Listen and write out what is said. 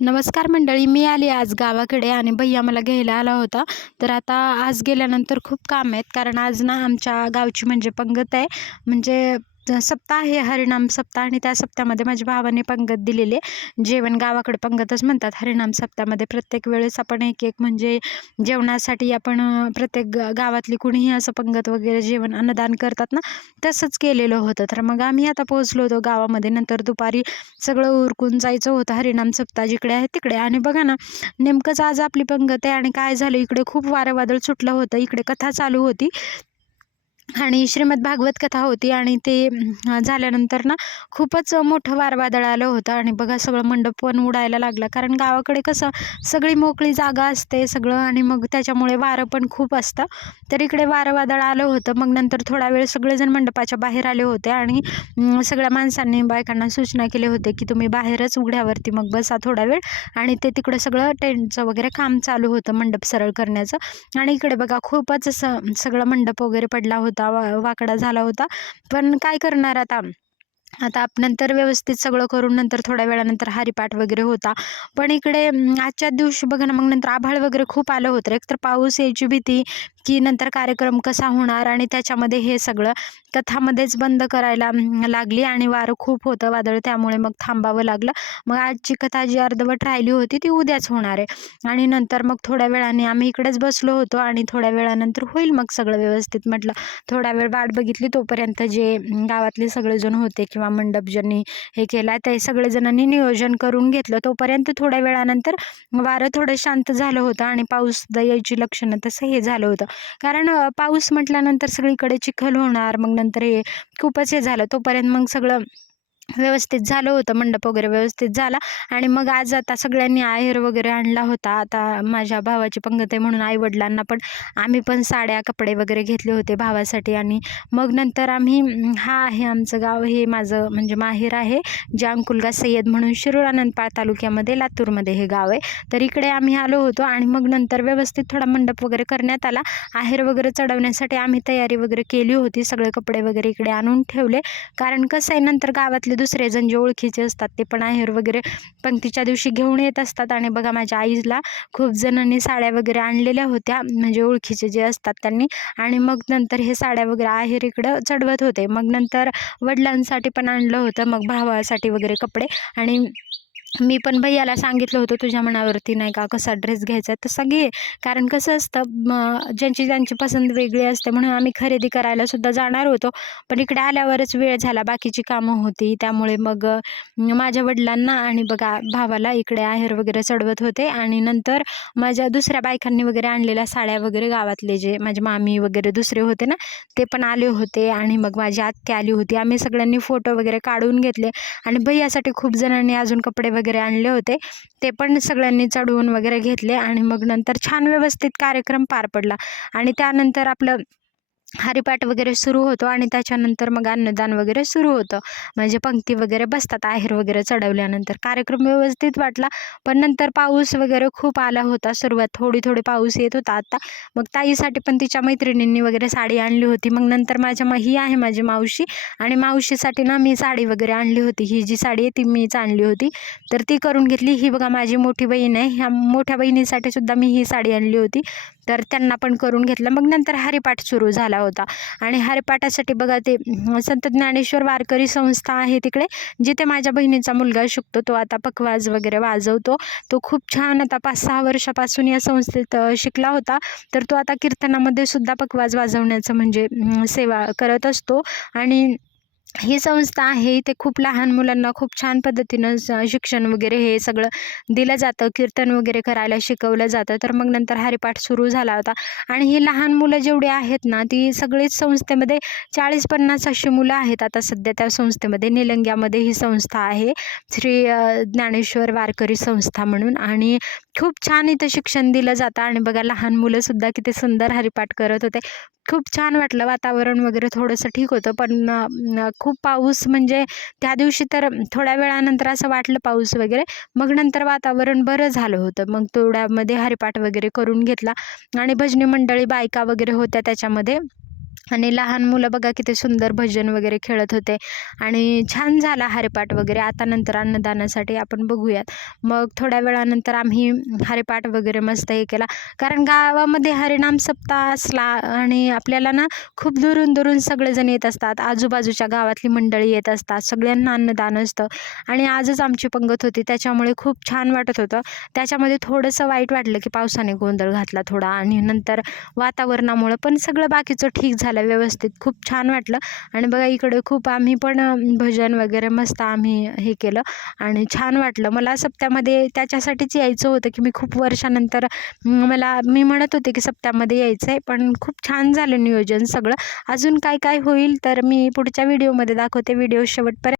नमस्कार मंडळी, मी आली आज गावाकडे आणि भैया मला घ्यायला आला होता. तर आता आज गेल्यानंतर खूप काम आहेत, कारण आज ना आमच्या गावची म्हणजे पंगत आहे. म्हणजे सप्ताह आहे, हरिनाम सप्ताह, आणि त्या सप्त्यामध्ये माझ्या भावाने पंगत दिलेली आहे. जेवण गावाकडे पंगतच म्हणतात हरिनाम सप्त्यामध्ये. प्रत्येक वेळेस आपण एक एक म्हणजे जेवणासाठी आपण प्रत्येक गावातली कुणीही असं पंगत वगैरे जेवण अन्नदान करतात ना, तसंच केलेलं होतं. तर मग आम्ही आता पोहोचलो होतो गावामध्ये. नंतर दुपारी सगळं उरकून जायचं होतं हरिनाम सप्ताह जिकडे आहे तिकडे. आणि बघा ना, नेमकंच आज आपली पंगत आहे आणि काय झालं, इकडे खूप वारं वादळ सुटलं होतं. इकडे कथा चालू होती आणि श्रीमद भागवत कथा होती, आणि ते झाल्यानंतर ना खूपच मोठं वादळ आलं होतं. आणि बघा, सगळं मंडप पण उडायला लागला, कारण गावाकडे कसं सगळी मोकळी जागा असते सगळं, आणि मग त्याच्यामुळे वारं पण खूप असतं. तर इकडे वादळ आलं होतं. मग नंतर थोडा वेळ सगळेजण मंडपाच्या बाहेर आले होते, आणि सगळ्या माणसांनी बायकांना सूचना केली होती की तुम्ही बाहेरच उघड्यावरती मग बसा थोडा वेळ. आणि ते तिकडं सगळं टेंटचं वगैरे काम चालू होतं, मंडप सरळ करण्याचं. आणि इकडे बघा, खूपच असं सगळं मंडप वगैरे पडला होता, वाकडा झाला होता. पण काय करणार आता. आता नंतर व्यवस्थित सगळं करून नंतर थोड्या वेळानंतर हरिपाठ वगैरे होता. पण इकडे आजच्या दिवशी बघा ना, मग नंतर आभाळ वगैरे खूप आलं होतं. एकतर पाऊस यायची भीती, की नंतर कार्यक्रम कसा होणार, आणि त्याच्यामध्ये हे सगळं कथामध्येच बंद करायला लागली, आणि वारं खूप होतं वादळ, त्यामुळे मग थांबावं लागलं. मग आजची कथा जी अर्धवट राहिली होती ती उद्याच होणार आहे. आणि नंतर मग थोड्या वेळाने आम्ही इकडेच बसलो होतो, आणि थोड्या वेळानंतर होईल मग सगळं व्यवस्थित म्हटलं. थोडा वेळ वाट बघितली, तोपर्यंत जे गावातले सगळेजण होते किंवा मंडप ज्यांनी हे केला ते सगळेजणांनी नियोजन करून घेतलं. तोपर्यंत थोड्या वेळानंतर वारं थोडं शांत झालं होतं, आणि पाऊस सुद्धा यायची लक्षणं तसं हे झालं होतं. कारण पाऊस म्हटल्यानंतर सगळीकडे चिखल होणार, मग नंतर हे खूपच हे झालं. तोपर्यंत मग सगळं व्यवस्थित झालं होतं, मंडप वगैरे व्यवस्थित झाला. आणि मग आज आता सगळ्यांनी आहेर वगैरे आणला होता. आता माझ्या भावाची पंगत आहे म्हणून आई-वडिलांना पण आम्ही पण साड्या, कपडे वगैरे घेतले होते भावासाठी. आणि मग नंतर आम्ही हा आहे आमचं गाव, हे माझं म्हणजे माहेर आहे, जे अंकुलगा सय्यद म्हणून शिरूर आनंदपाळ तालुक्यामध्ये लातूरमध्ये हे गाव आहे. तर इकडे आम्ही आलो होतो, आणि मग नंतर व्यवस्थित थोडा मंडप वगैरे करण्यात आला. आहेर वगैरे चढवण्यासाठी आम्ही तयारी वगैरे केली होती. सगळे कपडे वगैरे इकडे आणून ठेवले, कारण कसं आहे, नंतर गावातले दुसरे जण जे ओळखीचे असतात ते पण आहेर वगैरे पंक्तीच्या दिवशी घेऊन येत असतात. आणि बघा, माझ्या आईला खूप जणांनी साड्या वगैरे आणलेल्या होत्या, म्हणजे ओळखीचे जे असतात त्यांनी. आणि मग नंतर हे साड्या वगैरे आहेर इकडं चढवत होते. मग नंतर वडिलांसाठी पण आणलं होतं, मग भावासाठी वगैरे कपडे. आणि मी पण भैयाला सांगितलं होतं, तुझ्या मनावरती नाही का कसा ड्रेस घ्यायचा आहे तसा घे. कारण कसं असतं, ज्यांची ज्यांची पसंत वेगळी असते, म्हणून आम्ही खरेदी करायला सुद्धा जाणार होतो. पण इकडे आल्यावरच वेळ झाला, बाकीची कामं होती, त्यामुळे मग माझ्या वडिलांना आणि बघा भावाला इकडे आहेर वगैरे चढवत होते. आणि नंतर माझ्या दुसऱ्या बायकांनी वगैरे आणलेल्या साड्या वगैरे, गावातले जे माझे मामी वगैरे दुसरे होते ना, ते पण आले होते. आणि मग माझी आत्या आली होती. आम्ही सगळ्यांनी फोटो वगैरे काढून घेतले. आणि भैयासाठी खूप जणांनी अजून कपडे वगैरे आणले होते, ते पण सगळ्यांनी चढवून वगैरे घेतले. आणि मग नंतर छान व्यवस्थित कार्यक्रम पार पडला. आणि त्यानंतर आपलं हरिपाठ वगैरे सुरू होतो, आणि त्याच्यानंतर मग अन्नदान वगैरे सुरू होतं. म्हणजे पंक्ती वगैरे बसतात आहेर वगैरे चढवल्यानंतर. कार्यक्रम व्यवस्थित वाटला. पण नंतर पाऊस वगैरे खूप आला होता. सुरुवात थोडी थोडी पाऊस येत होता आता. मग ताईसाठी पण तिच्या मैत्रिणींनी वगैरे साडी आणली होती. मग नंतर ही आहे माझी मावशी, आणि मावशीसाठी ना मी साडी वगैरे आणली होती. ही जी साडी आहे ती मीच आणली होती, तर ती करून घेतली. ही बघा माझी मोठी बहीण आहे, ह्या मोठ्या बहिणीसाठी सुद्धा मी ही साडी आणली होती, तर त्यांना पण करून घेतलं. मग नंतर हरिपाठ सुरू झाला होता. आणि हरिपाठासाठी बघा, ते संत ज्ञानेश्वर वारकरी संस्था आहे तिकडे, जिथे माझ्या बहिणीचा मुलगा शिकतो. तो आता पखवाज वगैरे वाजवतो. तो खूप छान आता 5-6 वर्षापासून या संस्थेत शिकला होता. तर तो आता कीर्तनामध्ये सुद्धा पखवाज वाजवण्याचं म्हणजे सेवा करत असतो. आणि ही संस्था आहे, ते खूप लहान मुलांना खूप छान पद्धतीनं शिक्षण वगैरे हे सगळं दिलं जातं. कीर्तन वगैरे करायला शिकवलं जातं. तर मग नंतर हरिपाठ सुरू झाला होता. आणि ही लहान मुलं जेवढी आहेत ना, ती सगळीच संस्थेमध्ये 40-50 अशी मुलं आहेत आता सध्या त्या संस्थेमध्ये. निलंग्यामध्ये ही संस्था आहे, श्री ज्ञानेश्वर वारकरी संस्था म्हणून. आणि खूप छान इथं शिक्षण दिलं जातं. आणि बघा, लहान मुलंसुद्धा किती सुंदर हरिपाठ करत होते. खूप छान वाटलं. वातावरण वगैरे थोडंसं ठीक होतं, पण खूप पाऊस म्हणजे त्या दिवशी तर थोड्या वेळानंतर असं वाटलं पाऊस वगैरे. मग नंतर वातावरण बरं झालं होतं. मग तेवढ्यामध्ये हरिपाठ वगैरे करून घेतला. आणि भजनी मंडळी बायका वगैरे होत्या त्याच्यामध्ये. आणि लहान मुलं बघा किती सुंदर भजन वगैरे खेळत होते आणि छान झाला हरिपाठ वगैरे. आता नंतर अन्नदानासाठी आपण बघूयात. मग थोड्या वेळानंतर आम्ही हरिपाठ वगैरे मस्त हे केला, कारण गावामध्ये हरिनाम सप्ताह असला आणि आपल्याला ना खूप दुरून दुरून सगळेजण येत असतात, आजूबाजूच्या गावातली मंडळी येत असतात, सगळ्यांना अन्नदान असतं. आणि आजच आमची पंगत होती, त्याच्यामुळे खूप छान वाटत होतं. त्याच्यामध्ये थोडंसं वाईट वाटलं की पावसाने गोंधळ घातला थोडा, आणि नंतर वातावरणामुळं पण सगळं बाकीचं ठीक झालं व्यवस्थित. खूप छान वाटलं. आणि बघा इकडे खूप आम्ही पण भजन वगैरे मस्त आम्ही हे केलं आणि छान वाटलं. मला सप्त्यामध्ये त्याच्यासाठीच यायचं होतं की मी खूप वर्षानंतर मी म्हणत होते की सप्त्यामध्ये यायचं आहे, पण खूप छान झालं नियोजन सगळं. अजून काय काय होईल तर मी पुढच्या व्हिडिओमध्ये दाखवते. व्हिडिओ शेवटपर्यंत